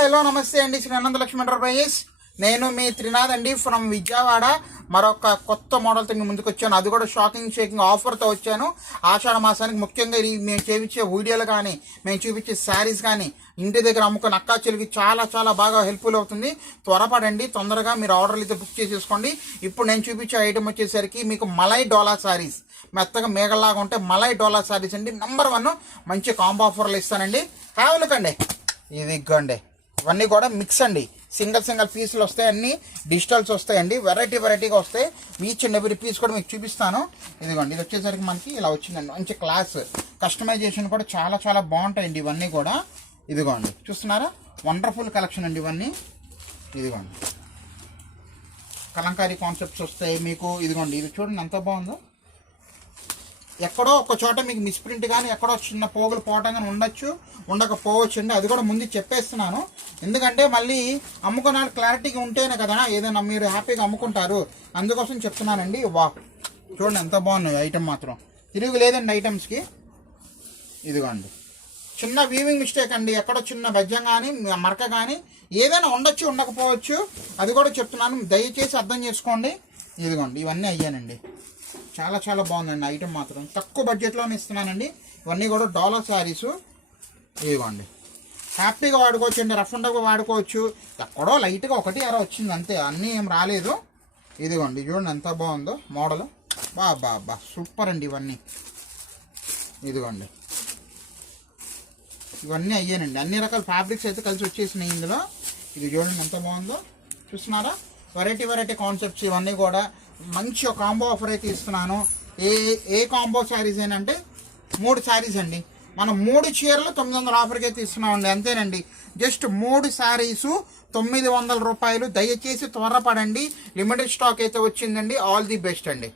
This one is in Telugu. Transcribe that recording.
హలో నమస్తే అండి. శ్రీ అనంతలక్ష్మి ఎంటర్ప్రైజెస్. నేను మీ త్రినాథ్ అండి ఫ్రమ్ విజయవాడ. మరొక కొత్త మోడల్తో మీ ముందుకు వచ్చాను. అది కూడా షేకింగ్ ఆఫర్తో వచ్చాను. ఆషాఢ మాసానికి ముఖ్యంగా మేము చూపించే వీడియోలు కానీ మేము చూపించే శారీస్ కానీ ఇంటి దగ్గర అమ్ముకుని అక్కాచెల్లికి చాలా చాలా బాగా హెల్ప్ఫుల్ అవుతుంది. త్వరపడండి, తొందరగా మీరు ఆర్డర్లు అయితే బుక్ చేసేసుకోండి. ఇప్పుడు నేను చూపించే ఐటమ్ వచ్చేసరికి మీకు మలై డోలా శారీస్, మెత్తగా మేఘల్లాగా ఉంటే మలై డోలా శారీస్ అండి. నెంబర్ 1 మంచి కాంబో ఆఫర్లు ఇస్తానండి. కావాలకండి ఇది ఇగ్గండి. ఇవన్నీ కూడా మిక్స్ అండి. సింగిల్ పీసులు వస్తాయి, అన్నీ డిజిటల్స్ వస్తాయండి. వెరైటీగా వస్తాయి. ఈచ్ అండ్ ఎవ్రీ పీస్ కూడా మీకు చూపిస్తాను. ఇదిగోండి, ఇది వచ్చేసరికి మనకి ఇలా వచ్చిందండి. మంచి క్లాస్ కస్టమైజేషన్ కూడా చాలా చాలా బాగుంటాయండి ఇవన్నీ కూడా. ఇదిగోండి, చూస్తున్నారా, వండర్ఫుల్ కలెక్షన్ అండి ఇవన్నీ. ఇదిగోండి, కలంకారీ కాన్సెప్ట్స్ వస్తాయి మీకు. ఇదిగోండి, ఇది చూడండి ఎంత బాగుందో. ఎక్కడో ఒక చోట మీకు మిస్ప్రింట్ కానీ ఎక్కడో చిన్న పోగులు పోవటం కానీ ఉండకపోవచ్చు అండి. అది కూడా ముందు చెప్పేస్తున్నాను. ఎందుకంటే మళ్ళీ అమ్ముకున్న వాళ్ళు క్లారిటీగా ఉంటేనే కదా ఏదైనా మీరు హ్యాపీగా అమ్ముకుంటారు. అందుకోసం చెప్తున్నానండి. వా, చూడండి ఎంత బాగున్నాయి ఐటమ్, మాత్రం తిరుగు లేదండి ఐటమ్స్కి. ఇదిగోండి, చిన్న వీవింగ్ మిస్టేక్ అండి. ఎక్కడో చిన్న బెజ్జం కానీ మరక కానీ ఏదైనా ఉండకపోవచ్చు. అది కూడా చెప్తున్నాను, దయచేసి అర్థం చేసుకోండి. ఇదిగోండి, ఇవన్నీ అయ్యానండి. చాలా చాలా బాగుందండి ఐటమ్, మాత్రం తక్కువ బడ్జెట్లోనే ఇస్తున్నానండి. ఇవన్నీ కూడా డోలా శారీసు. ఇదిగోండి, హ్యాపీగా వాడుకోవచ్చు అండి. రఫ్ అండ్ టఫ్గా వాడుకోవచ్చు. ఎక్కడో లైట్గా 1-2 వచ్చింది అంతే, అన్నీ ఏం రాలేదు. ఇదిగోండి, చూడండి ఎంత బాగుందో మోడల్. బా సూపర్ అండి ఇవన్నీ. ఇదిగోండి, ఇవన్నీ అయ్యానండి. అన్ని రకాల ఫ్యాబ్రిక్స్ అయితే కలిసి వచ్చేసినాయి ఇందులో. ఇది చూడండి ఎంత బాగుందో, చూస్తున్నారా. వెరైటీ కాన్సెప్ట్స్ ఇవన్నీ కూడా. మంచి ఒక కాంబో ఆఫర్ అయితే ఇస్తున్నాను. ఏ కాంబో శారీస్ ఏంటంటే 3 శారీస్ అండి. మనం 3 చీరలు 900 ఆఫర్కి అయితే ఇస్తున్నామండి. అంతేనండి, జస్ట్ 3 శారీసు 900 రూపాయలు. దయచేసి త్వరపడండి, లిమిటెడ్ స్టాక్ అయితే వచ్చిందండి. ఆల్ ది బెస్ట్ అండి.